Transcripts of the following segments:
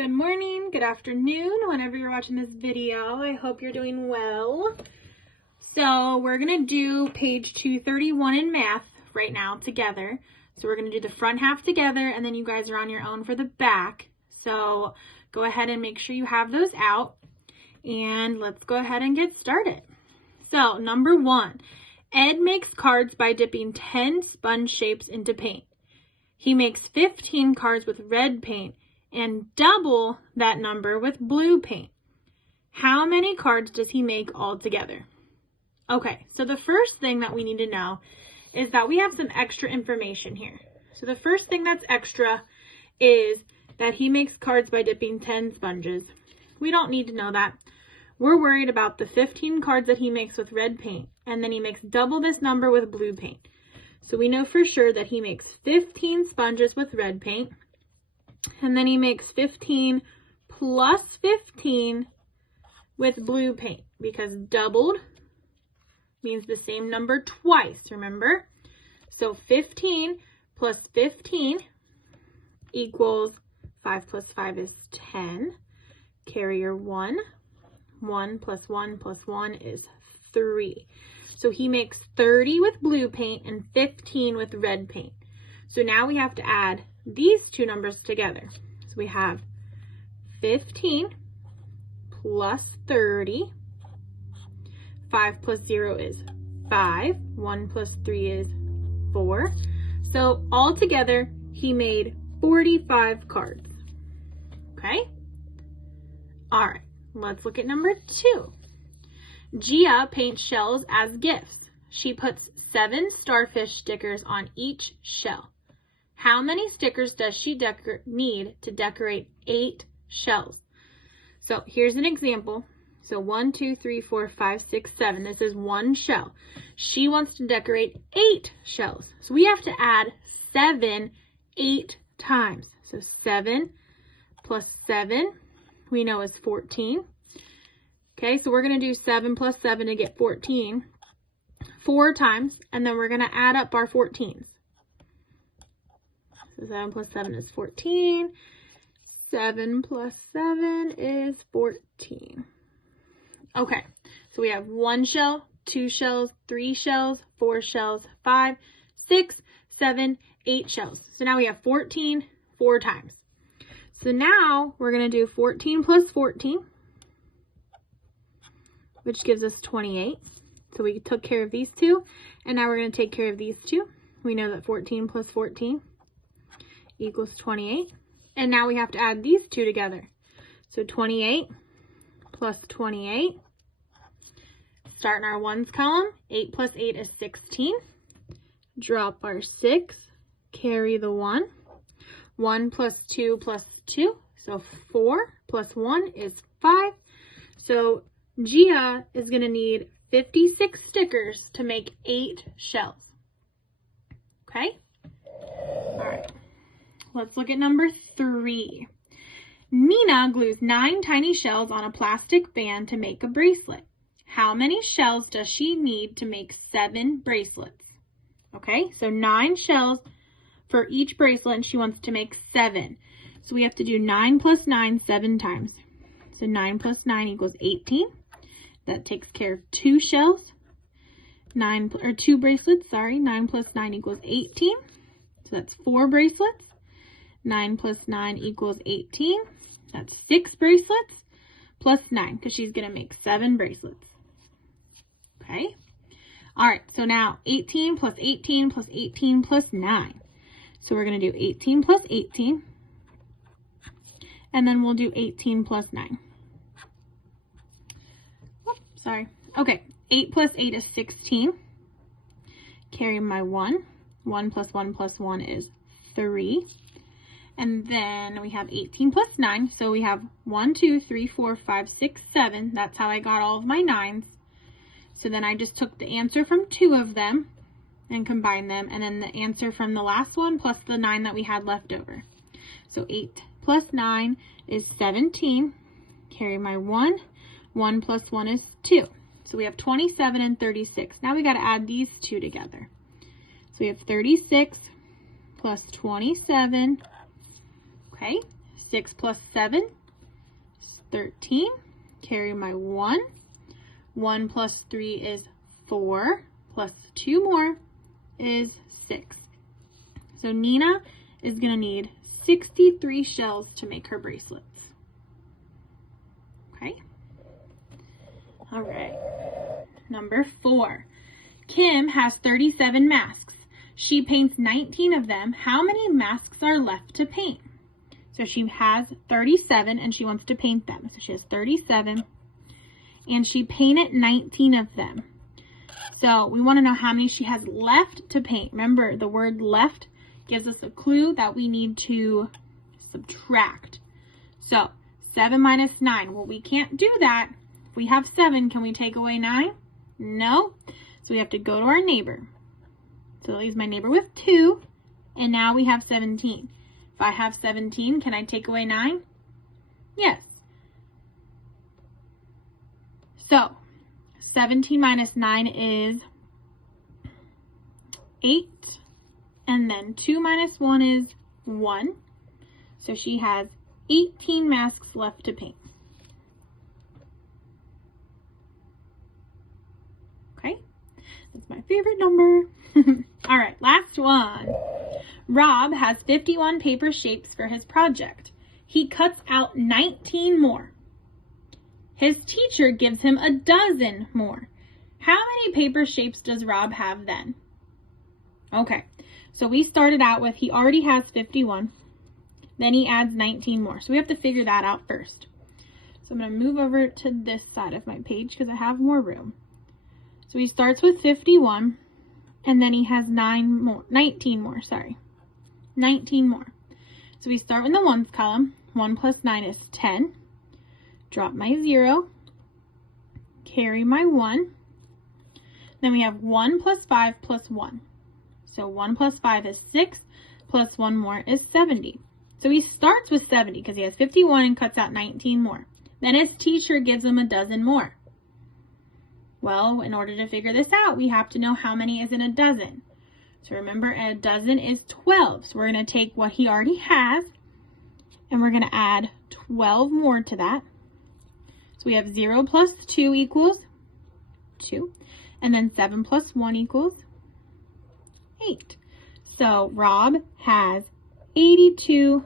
Good morning, good afternoon, whenever you're watching this video. I hope you're doing well. So we're going to do page 231 in math right now together. So we're going to do the front half together, and then you guys are on your own for the back. So go ahead and make sure you have those out, and let's go ahead and get started. So number 1, Ed makes cards by dipping 10 sponge shapes into paint. He makes 15 cards with red paint and double that number with blue paint. How many cards does he make altogether? Okay, so the first thing that we need to know is that we have some extra information here. So the first thing that's extra is that he makes cards by dipping 10 sponges. We don't need to know that. We're worried about the 15 cards that he makes with red paint, and then he makes double this number with blue paint. So we know for sure that he makes 15 sponges with red paint, and then he makes 15 plus 15 with blue paint, because doubled means the same number twice, remember? So 15 plus 15 equals 5 plus 5 is 10. Carry your 1. 1 plus 1 plus 1 is 3. So he makes 30 with blue paint and 15 with red paint. So now we have to add these two numbers together. So we have 15 plus 30. 5 plus 0 is 5. 1 plus 3 is 4. So altogether, he made 45 cards. Okay? All right, let's look at number 2. Gia paints shells as gifts. She puts 7 starfish stickers on each shell. How many stickers does she need to decorate 8 shells? So here's an example. So 1, 2, 3, 4, 5, 6, 7. This is one shell. She wants to decorate 8 shells. So we have to add 7 8 times. So 7 plus 7 we know is 14. Okay, so we're going to do 7 plus 7 to get 14 4 times, and then we're going to add up our 14s. So 7 plus 7 is 14. 7 plus 7 is 14. Okay, so we have 1 shell, 2 shells, 3 shells, 4 shells, 5, 6, 7, 8 shells. So now we have 14 4 times. So now we're going to do 14 plus 14, which gives us 28. So we took care of these two, and now we're going to take care of these two. We know that 14 plus 14 equals 28. And now we have to add these two together. So 28 plus 28. Start in our ones column. 8 plus 8 is 16. Drop our 6. Carry the 1. 1 plus 2 plus 2. So 4 plus 1 is 5. So Gia is going to need 56 stickers to make 8 shells. Okay? All right. Let's look at number 3. Nina glues 9 tiny shells on a plastic band to make a bracelet. How many shells does she need to make 7 bracelets? Okay, so 9 shells for each bracelet, and she wants to make 7. So we have to do 9 plus 9 7 times. So 9 plus 9 equals 18. That takes care of 2 shells. 2 bracelets, sorry. 9 plus 9 equals 18. So that's 4 bracelets. 9 plus 9 equals 18. That's 6 bracelets plus 9, because she's going to make 7 bracelets. Okay? All right, so now 18 plus 18 plus 18 plus 9. So we're going to do 18 plus 18, and then we'll do 18 plus 9. Oops, sorry. Okay, 8 plus 8 is 16. Carry my 1. 1 plus 1 plus 1 is 3. And then we have 18 plus 9. So we have 1, 2, 3, 4, 5, 6, 7. That's how I got all of my 9s. So then I just took the answer from 2 of them and combined them. And then the answer from the last one plus the 9 that we had left over. So 8 plus 9 is 17. Carry my 1. 1 plus 1 is 2. So we have 27 and 36. Now we got to add these two together. So we have 36 plus 27. Okay, 6 plus 7 is 13. Carry my 1. 1 plus 3 is 4. Plus 2 more is 6. So Nina is going to need 63 shells to make her bracelets. Okay. All right. Number 4. Kim has 37 masks. She paints 19 of them. How many masks are left to paint? So she has 37 and she wants to paint them. So she has 37 and she painted 19 of them. So we want to know how many she has left to paint. Remember, the word left gives us a clue that we need to subtract. So 7 minus 9. Well, we can't do that. If we have 7, can we take away 9? No. So we have to go to our neighbor. So that leaves my neighbor with 2. And now we have 17. If I have 17, can I take away 9? Yes. So 17 minus 9 is 8. And then 2 minus 1 is 1. So she has 18 masks left to paint. Okay, that's my favorite number. All right, last one. Rob has 51 paper shapes for his project. He cuts out 19 more. His teacher gives him a dozen more. How many paper shapes does Rob have then? Okay, so we started out with he already has 51. Then he adds 19 more. So we have to figure that out first. So I'm going to move over to this side of my page because I have more room. So he starts with 51 and then he has 19 more. 19 more. So we start in the ones column. 1 plus 9 is 10. Drop my 0. Carry my 1. Then we have 1 plus 5 plus 1. So 1 plus 5 is 6, plus 1 more is 70. So he starts with 70 because he has 51 and cuts out 19 more. Then his teacher gives him a dozen more. Well, in order to figure this out, we have to know how many is in a dozen. So remember, a dozen is 12. So we're going to take what he already has, and we're going to add 12 more to that. So we have 0 plus 2 equals 2. And then 7 plus 1 equals 8. So Rob has 82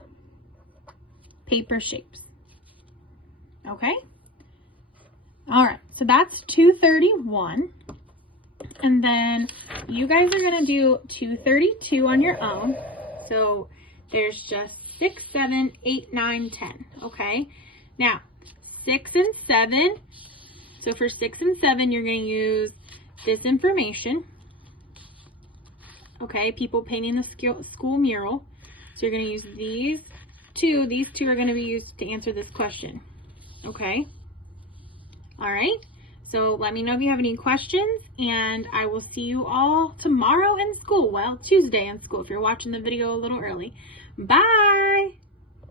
paper shapes. Okay? All right, so that's 231. And then you guys are going to do 232 on your own. So there's just 6, 7, 8, 9, 10. Okay? Now, 6 and 7. So for 6 and 7, you're going to use this information. Okay, people painting the school mural. So you're going to use these two. These two are going to be used to answer this question. Okay? All right. So let me know if you have any questions, and I will see you all tomorrow in school. Well, Tuesday in school if you're watching the video a little early. Bye!